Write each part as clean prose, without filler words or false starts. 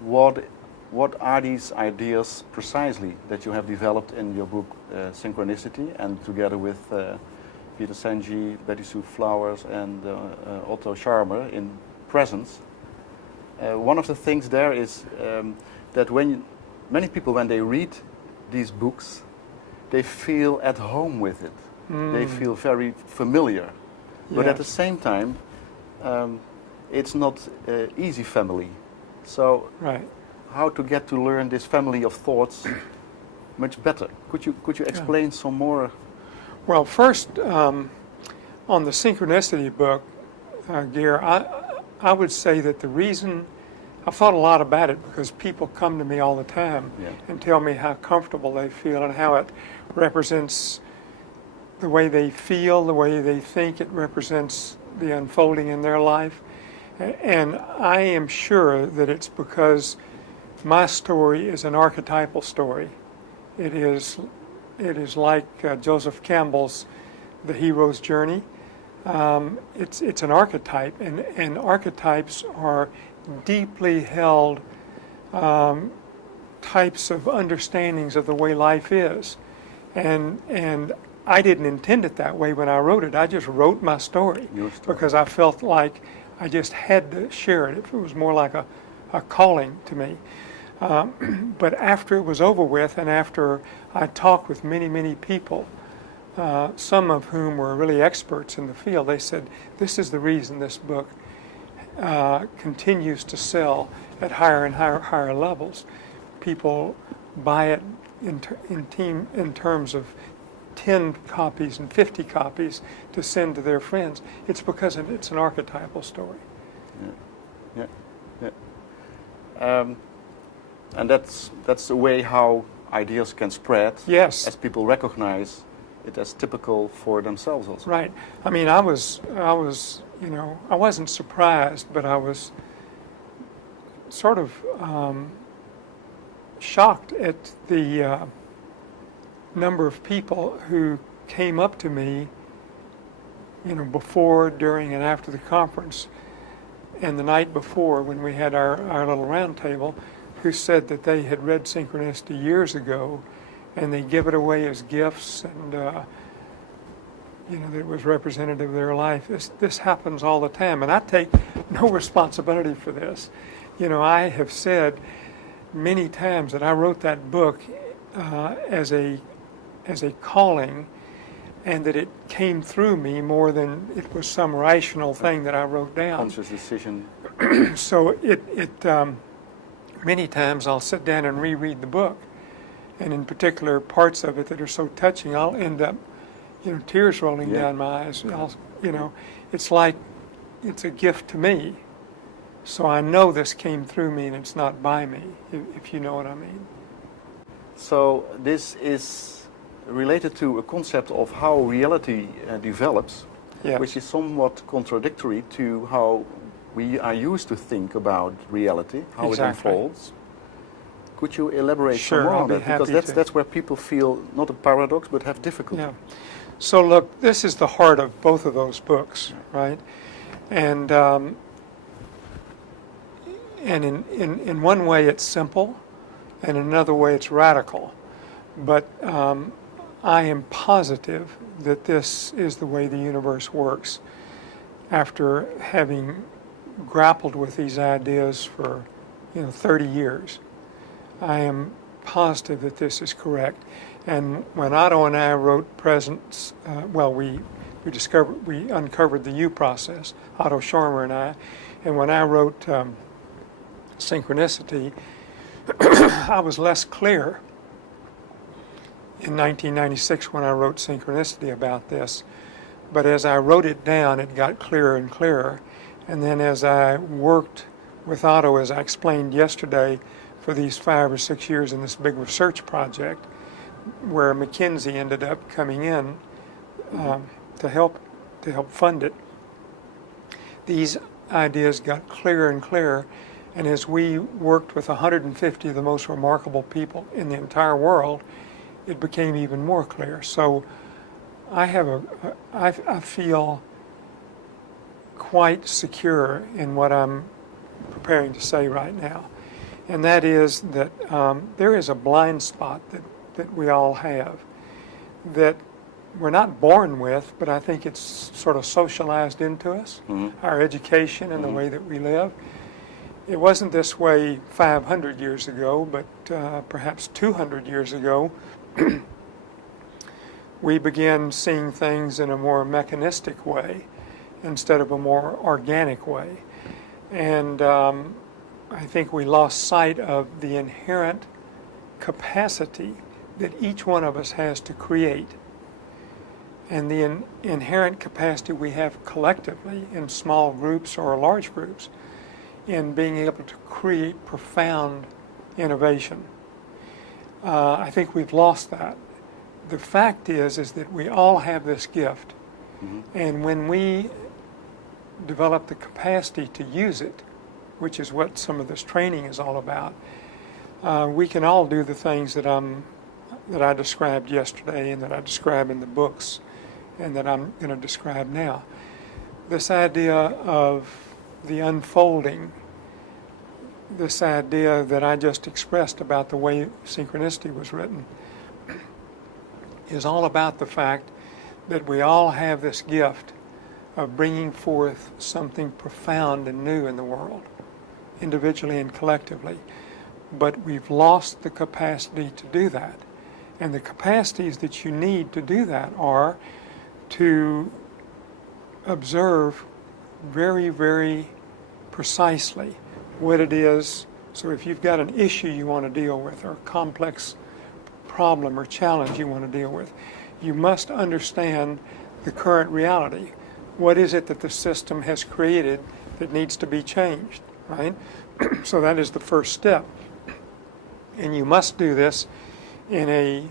what are these ideas precisely that you have developed in your book Synchronicity, and together with Peter Senge, Betty Sue Flowers, and Otto Scharmer in Presence. One of the things there is that many people, when they read these books, they feel at home with it. They feel very familiar. But at the same time, it's not easy family. So how to get to learn this family of thoughts much better? Could you explain some more? Well, first, on the Synchronicity book, Ger, I would say that the reason, I've thought a lot about it because people come to me all the time and tell me how comfortable they feel and how it represents the way they feel, the way they think. It represents the unfolding in their life. And I am sure that it's because my story is an archetypal story. It is like Joseph Campbell's The Hero's Journey. It's an archetype, and archetypes are deeply held types of understandings of the way life is. And I didn't intend it that way when I wrote it. I just wrote my story because I felt like I just had to share it. It was more like a calling to me. But after it was over with, and after I talked with many, many people, some of whom were really experts in the field, they said, this is the reason this book continues to sell at higher and higher levels. People buy it in terms of 10 copies and 50 copies to send to their friends. It's because it's an archetypal story. And that's the way how ideas can spread. Yes. As people recognize it as typical for themselves also. Right. I mean, I was, I wasn't surprised, but I was sort of shocked at the number of people who came up to me, before, during, and after the conference, and the night before when we had our little round table, who said that they had read Synchronicity years ago, and they give it away as gifts, and that it was representative of their life. This happens all the time, and I take no responsibility for this. I have said many times that I wrote that book as a calling, and that it came through me more than it was some rational thing that I wrote down. Conscious decision. So many times I'll sit down and reread the book, and in particular parts of it that are so touching, I'll end up, tears rolling down my eyes. It's like it's a gift to me. So I know this came through me and it's not by me, if you know what I mean. So this is related to a concept of how reality develops, which is somewhat contradictory to how we are used to think about reality, how it unfolds. Could you elaborate some more on that? Because that's where people feel not a paradox, but have difficulty. Yeah. So look, this is the heart of both of those books, right? And in one way it's simple, and in another way it's radical. But I am positive that this is the way the universe works. After having grappled with these ideas for 30 years, I am positive that this is correct. And when Otto and I wrote Presence, we uncovered the U process, Otto Scharmer and I, and when I wrote Synchronicity, I was less clear in 1996 when I wrote Synchronicity about this. But as I wrote it down, it got clearer and clearer. And then as I worked with Otto, as I explained yesterday, for these 5 or 6 years in this big research project, where McKinsey ended up coming in to help fund it, these ideas got clearer and clearer. And as we worked with 150 of the most remarkable people in the entire world, it became even more clear. So I feel quite secure in what I'm preparing to say right now. and that is that there is a blind spot that we all have that we're not born with, but I think it's sort of socialized into us, our education and the way that we live. It wasn't this way 500 years ago, but perhaps 200 years ago, we began seeing things in a more mechanistic way instead of a more organic way. And I think we lost sight of the inherent capacity that each one of us has to create, and the inherent capacity we have collectively in small groups or large groups in being able to create profound innovation. I think we've lost that. The fact is that we all have this gift, and when we develop the capacity to use it, which is what some of this training is all about, we can all do the things that I described yesterday and that I describe in the books and that I'm going to describe now. This idea of the unfolding, this idea that I just expressed about the way Synchronicity was written, is all about the fact that we all have this gift of bringing forth something profound and new in the world, individually and collectively. But we've lost the capacity to do that. And the capacities that you need to do that are to observe very, very precisely what it is. So if you've got an issue you want to deal with, or a complex problem or challenge you want to deal with, you must understand the current reality. What is it that the system has created that needs to be changed, right? So that is the first step. And you must do this in a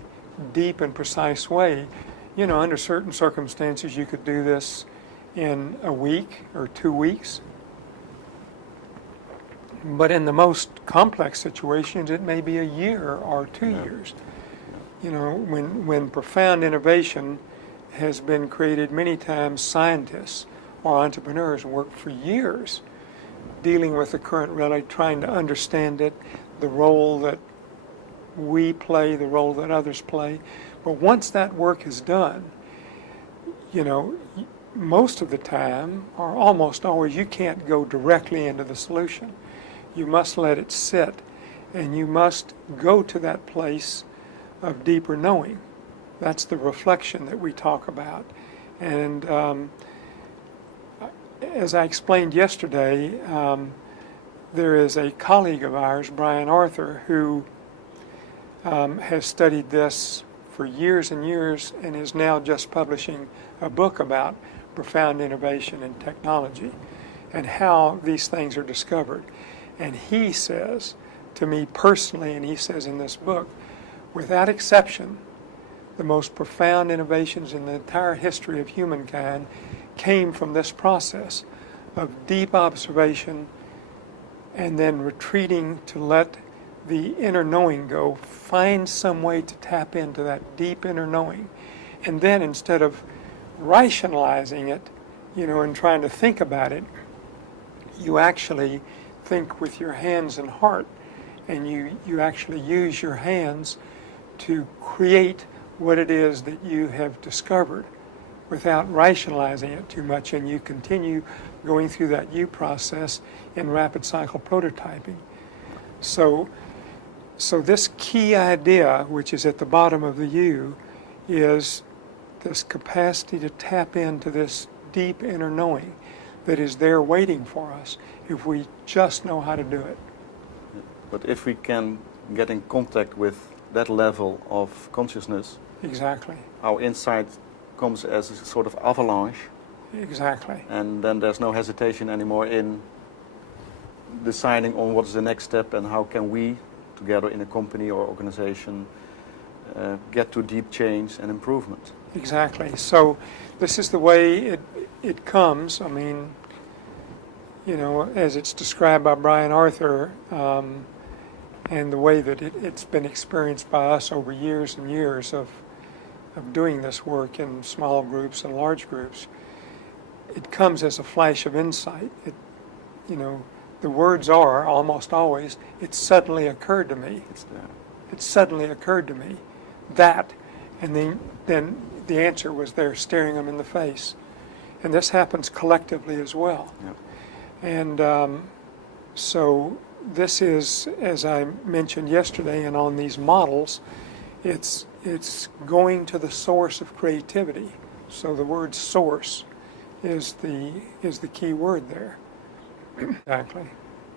deep and precise way. You know, under certain circumstances, you could do this in a week or 2 weeks. But in the most complex situations, it may be a year or 2 years. You know, when profound innovation has been created, many times scientists or entrepreneurs work for years dealing with the current reality, trying to understand it, the role that we play, the role that others play. But once that work is done, you know, most of the time, or almost always, you can't go directly into the solution. You must let it sit, and you must go to that place of deeper knowing. That's the reflection that we talk about. And as I explained yesterday, there is a colleague of ours, Brian Arthur, who has studied this for years and years and is now just publishing a book about profound innovation in technology and how these things are discovered. And he says to me personally, and he says in this book, without exception, the most profound innovations in the entire history of humankind came from this process of deep observation and then retreating to let the inner knowing go, find some way to tap into that deep inner knowing. And then instead of rationalizing it, you know, and trying to think about it, you actually think with your hands and heart, and you actually use your hands to create what it is that you have discovered without rationalizing it too much, and you continue going through that U process in rapid cycle prototyping. So this key idea, which is at the bottom of the U, is this capacity to tap into this deep inner knowing that is there waiting for us if we just know how to do it. But if we can get in contact with that level of consciousness, exactly, our insight comes as a sort of avalanche. Exactly. And then there's no hesitation anymore in deciding on what is the next step and how can we, together in a company or organization, get to deep change and improvement. Exactly. So this is the way it comes. I mean, you know, as it's described by Brian Arthur, and the way that it's been experienced by us over years and years of doing this work in small groups and large groups, it comes as a flash of insight. You know, the words are almost always, it suddenly occurred to me. It's there. It suddenly occurred to me that, and then the answer was there staring them in the face. And this happens collectively as well. Yep. And so this is, as I mentioned yesterday, and on these models, it's going to the source of creativity. So the word source is the key word there. Exactly.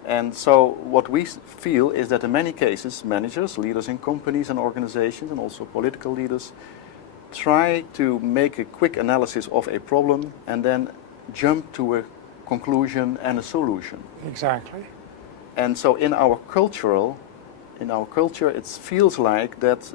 And so what we feel is that in many cases, managers, leaders in companies and organizations, and also political leaders, try to make a quick analysis of a problem and then jump to a conclusion and a solution. Exactly. And so in our culture, it feels like that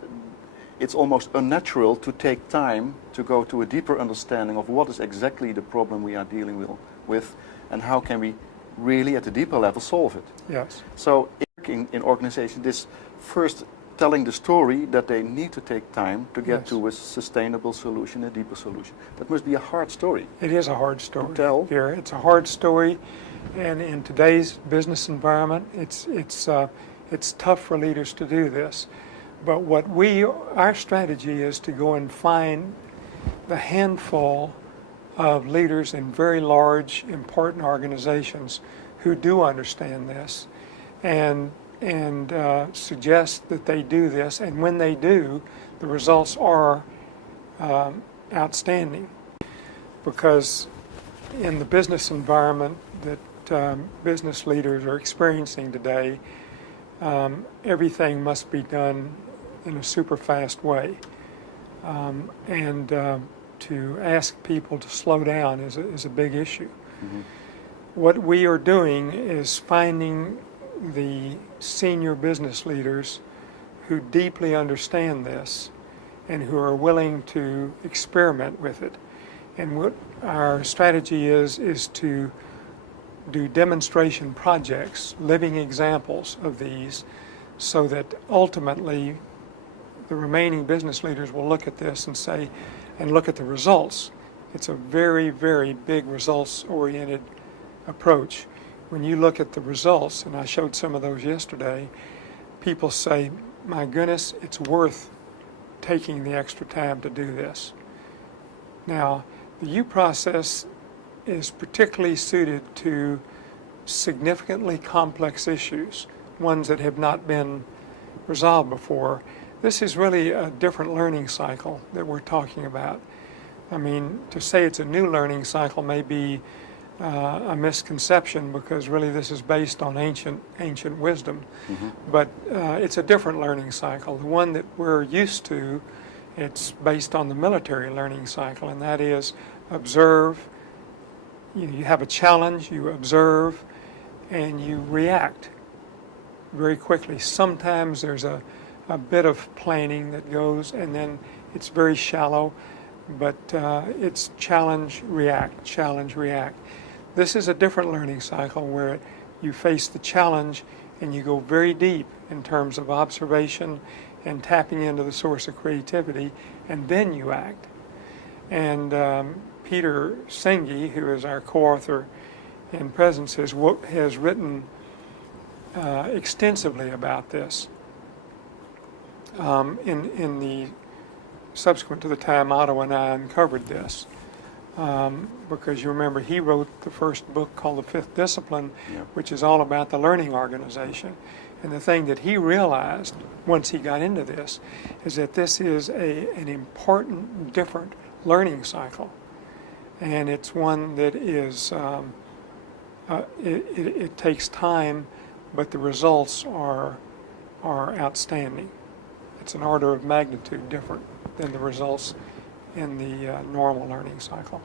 it's almost unnatural to take time to go to a deeper understanding of what is exactly the problem we are dealing with and how can we really at a deeper level solve it. Yes. So in organizations, this first telling the story that they need to take time to get Yes. to a sustainable solution, a deeper solution. That must be a hard story. It is a hard story. To tell. Here, it's a hard story, and in today's business environment, it's tough for leaders to do this. But our strategy is to go and find the handful of leaders in very large, important organizations who do understand this, and suggest that they do this. And when they do, the results are outstanding. Because in the business environment that business leaders are experiencing today, everything must be done in a super fast way. To ask people to slow down is a big issue. Mm-hmm. What we are doing is finding the senior business leaders who deeply understand this and who are willing to experiment with it. And what our strategy is to do demonstration projects, living examples of these, so that ultimately the remaining business leaders will look at this and say, and look at the results. It's a very, very big results-oriented approach. When you look at the results, and I showed some of those yesterday, people say, my goodness, it's worth taking the extra time to do this. Now, the U process is particularly suited to significantly complex issues, ones that have not been resolved before. This is really a different learning cycle that we're talking about. I mean, to say it's a new learning cycle may be a misconception, because really this is based on ancient wisdom. Mm-hmm. But it's a different learning cycle. The one that we're used to, it's based on the military learning cycle, and that is observe. You have a challenge, you observe, and you react very quickly. Sometimes there's a bit of planning that goes, and then it's very shallow, but it's challenge, react, challenge, react. This is a different learning cycle where you face the challenge and you go very deep in terms of observation and tapping into the source of creativity, and then you act. And Peter Senge, who is our co-author in Presence, has written extensively about this. In the subsequent to the time Otto and I uncovered this, because you remember he wrote the first book called The Fifth Discipline, Yeah. which is all about the learning organization. And the thing that he realized once he got into this is that this is an important, different learning cycle, and it's one that is it takes time, but the results are outstanding. It's an order of magnitude different than the results in the normal learning cycle.